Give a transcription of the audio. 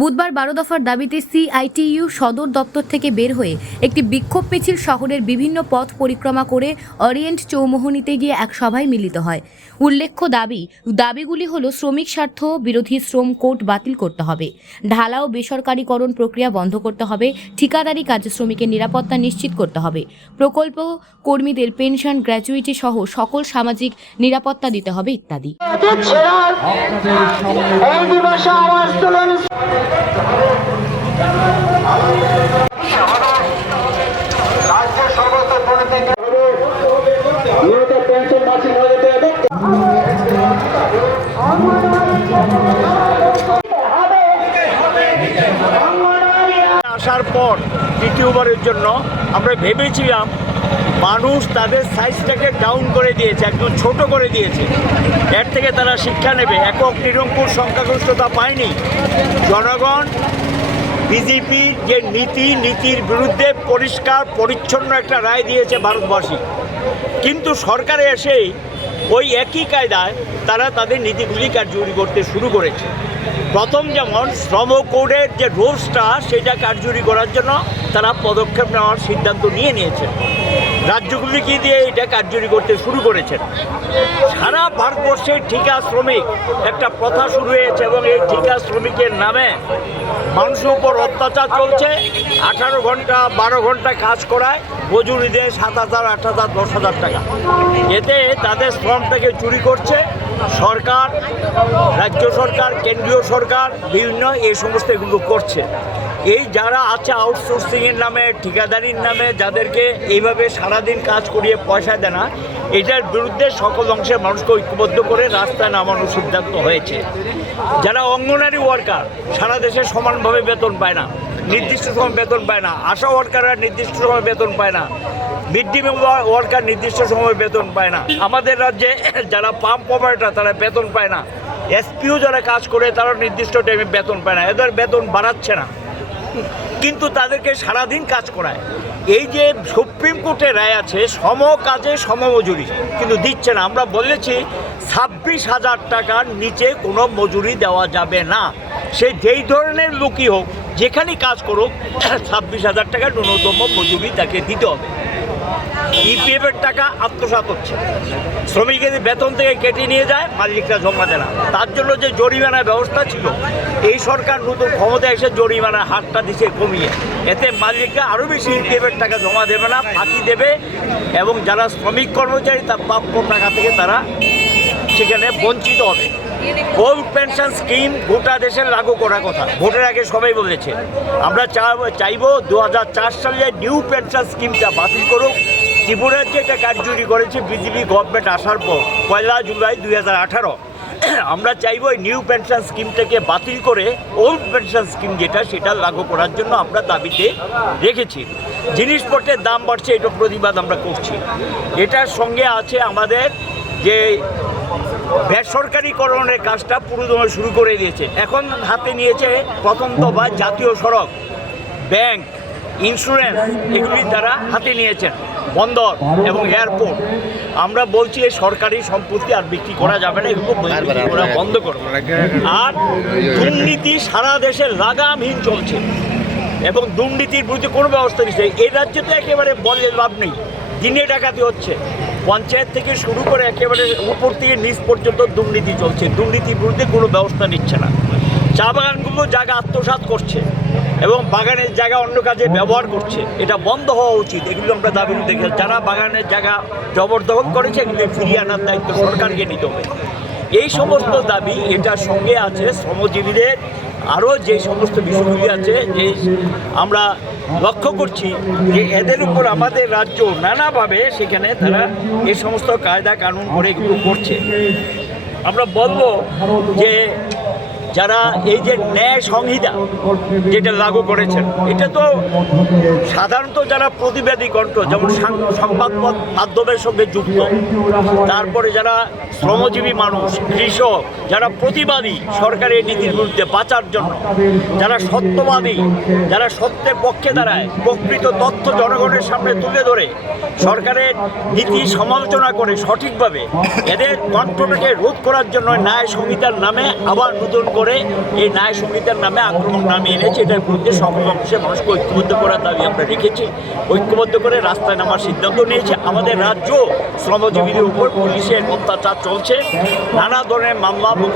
বুধবার 12 দফার দাবিতে সিআইটিইউ সদর দপ্তর থেকে বের হয়ে একটি বিক্ষোভ মিছিল শহরের বিভিন্ন পথ পরিক্রমা করে অরিয়েন্ট চৌমুহনীতে গিয়ে এক সভায় মিলিত হয়। উল্লেখ্য দাবিগুলি হলো শ্রমিক স্বার্থ বিরোধী শ্রম কোড বাতিল করতে হবে, ঢালা ও বেসরকারীকরণ প্রক্রিয়া বন্ধ করতে হবে, ঠিকাদারি কাজে শ্রমিকের নিরাপত্তা নিশ্চিত করতে হবে, প্রকল্প কর্মীদের পেনশন গ্র্যাচুইটি সহ সকল সামাজিক নিরাপত্তা দিতে হবে ইত্যাদি। আসার পর তৃতীয়বারের জন্য আমরা ভেবেছিলাম মানুষ তাদের সাইজটাকে ডাউন করে দিয়েছে, একদম ছোট করে দিয়েছে। এর থেকে তারা শিক্ষা নেবে। একক নিরঙ্কুশ সংখ্যাগরিষ্ঠতা পায়নি। জনগণ বিজেপি যে নীতির বিরুদ্ধে পরিষ্কার পরিচ্ছন্ন একটা রায় দিয়েছে ভারতবাসী, কিন্তু সরকারে এসেই ওই একই কায়দায় তারা তাদের নীতিগুলি কার্যকরী করতে শুরু করেছে। প্রথম যেমন শ্রম কোডের যে রুলসটা সেটা কার্যকরী করার জন্য তারা পদক্ষেপ নেওয়ার সিদ্ধান্ত নিয়েছে। রাজ্যগুলিকে দিয়ে এটা কার্যকরী করতে শুরু করেছেন। সারা ভারতবর্ষের ঠিকা শ্রমিক একটা প্রথা শুরু হয়েছে এবং এই ঠিকা শ্রমিকের নামে মানুষের উপর অত্যাচার চলছে। 18 ঘন্টা 12 ঘন্টা কাজ করায় মজুরি দেয় 7,000, 8,000, 10,000 টাকা। এতে তাদের শ্রমটাকে চুরি করছে সরকার, রাজ্য সরকার, কেন্দ্রীয় সরকার বিভিন্ন এই সমস্ত এগুলো করছে। এই যারা আছে আউটসোর্সিংয়ের নামে, ঠিকাদারির নামে যাদেরকে এইভাবে সারাদিন কাজ করিয়ে পয়সা দেয় না, এটার বিরুদ্ধে সকল অংশের মানুষকে ঐক্যবদ্ধ করে রাস্তায় নামানোর সিদ্ধান্ত হয়েছে। যারা অঙ্গনারী ওয়ার্কার সারা দেশে সমানভাবে বেতন পায় না, নির্দিষ্ট সময় বেতন পায় না, আশা ওয়ার্কাররা নির্দিষ্ট সময় বেতন পায় না, মিড ডে মিল ওয়ার্কার নির্দিষ্ট সময় বেতন পায় না, আমাদের রাজ্যে যারা পাম্প অপারেটর তারা বেতন পায় না, এসপিও যারা কাজ করে তারা নির্দিষ্ট টাইমে বেতন পায় না, এদের বেতন বাড়াচ্ছে না, কিন্তু তাদেরকে সারাদিন কাজ করায়। এই যে সুপ্রিম কোর্টের রায় আছে সম কাজে সমমজুরি, কিন্তু দিচ্ছে না। আমরা বলেছি 26,000 টাকার নিচে কোনো মজুরি দেওয়া যাবে না। সে যেই ধরনের লোকই হোক, যেখানেই কাজ করুক, 26,000 টাকা ন্যূনতম মজুরি তাকে দিতে হবে। ইপিএফের টাকা আত্মসাৎ হচ্ছে, শ্রমিকের বেতন থেকে কেটে নিয়ে যায়, মালিকরা জমা দেয় না। তার জন্য যে জরিমানার ব্যবস্থা ছিল, এই সরকার নতুন ক্ষমতায় এসে জরিমানার হারটা দিচ্ছে কমিয়ে। এতে মালিকরা আরও বেশি ইপিএফের টাকা জমা দেবে না, ফাঁকি দেবে এবং যারা শ্রমিক কর্মচারী তার প্রাপ্য টাকা থেকে তারা সেখানে বঞ্চিত হবে। ওল্ড পেনশন স্কিম গোটা দেশে লাগু করার কথা ভোটের আগে সবাই বলেছে। আমরা চাইব 2004 সালে নিউ পেনশন স্কিমটা বাতিল করুক। ত্রিপুরার যে এটা কার্যকরী করেছে বিজেপি গভর্নমেন্ট আসার পর 1 জুলাই 2018, আমরা চাইব এই নিউ পেনশন স্কিমটাকে বাতিল করে ওল্ড পেনশন স্কিম যেটা সেটা লাগু করার জন্য আমরা দাবিতে রেখেছি। জিনিসপত্রের দাম বাড়ছে, এটা প্রতিবাদ আমরা করছি। এটার সঙ্গে আছে আমাদের যে বেসরকারীকরণের কাজটা পুরোদমে শুরু করে দিয়েছে। এখন হাতে নিয়েছে প্রথম দফা জাতীয় সড়ক, ব্যাংক, ইন্স্যুরেন্স, এগুলি তারা হাতে নিয়েছেন, বন্দর এবং এয়ারপোর্ট। আমরা বলছি এই সরকারি সম্পত্তি আর বিক্রি করা যাবে না, এগুলো করা বন্ধ করবে। আর দুর্নীতি সারা দেশে লাগামহীন চলছে এবং দুর্নীতির বিরুদ্ধে কোনো ব্যবস্থা নিচ্ছে এই রাজ্যে তো একেবারে বলে লাভ নেই। দিনে ডাকাতি হচ্ছে, পঞ্চায়েত থেকে শুরু করে একেবারে উপর থেকে নিচ পর্যন্ত দুর্নীতি চলছে। দুর্নীতির বিরুদ্ধে কোনো ব্যবস্থা নিচ্ছে না। চা বাগানগুলো জায়গা আত্মসাৎ করছে এবং বাগানের জায়গা অন্য কাজে ব্যবহার করছে। এটা বন্ধ হওয়া উচিত। এগুলো আমরা দাবি দেখে যারা বাগানের জায়গা জবরদখল করেছে এগুলো ফিরিয়ে আনার দায়িত্ব সরকারকে নিতে হবে। এই সমস্ত দাবি, এটার সঙ্গে আছে শ্রমজীবীদের আরও যে সমস্ত বিষয়গুলি আছে, যে আমরা লক্ষ্য করছি যে এদের উপর আমাদের রাজ্য নানাভাবে সেখানে তারা এই সমস্ত কায়দা কানুন করে এগুলো করছে। আমরা বলবো যে যারা এই যে ন্যায় সংহিতা যেটা লাগু করেছেন, এটা তো সাধারণত যারা প্রতিবাদী কণ্ঠ, যেমন সংবাদ মাধ্যমের সঙ্গে যুক্ত, তারপরে যারা শ্রমজীবী মানুষ, কৃষক, যারা প্রতিবাদী সরকারের নীতির বিরুদ্ধে বাঁচার জন্য, যারা সত্যবাদী, যারা সত্যের পক্ষে দাঁড়ায়, প্রকৃত তথ্য জনগণের সামনে তুলে ধরে সরকারের নীতি সমালোচনা করে সঠিকভাবে এদের কণ্ঠটাকে রোধ করার জন্য ন্যায় সংহিতার নামে আবার নতুন করে এই ন্যায় সংহিতার নামে আক্রমণ নামিয়ে এনেছে। এটার বিরুদ্ধে সকল অংশের মানুষকে ঐক্যবদ্ধ করার দাবি আমরা রেখেছি। ঐক্যবদ্ধ করে রাস্তায় নামার সিদ্ধান্ত নিয়েছে। আমাদের রাজ্য শ্রমজীবীদের উপর পুলিশের অত্যাচার চলছে, নানা ধরনের মামলা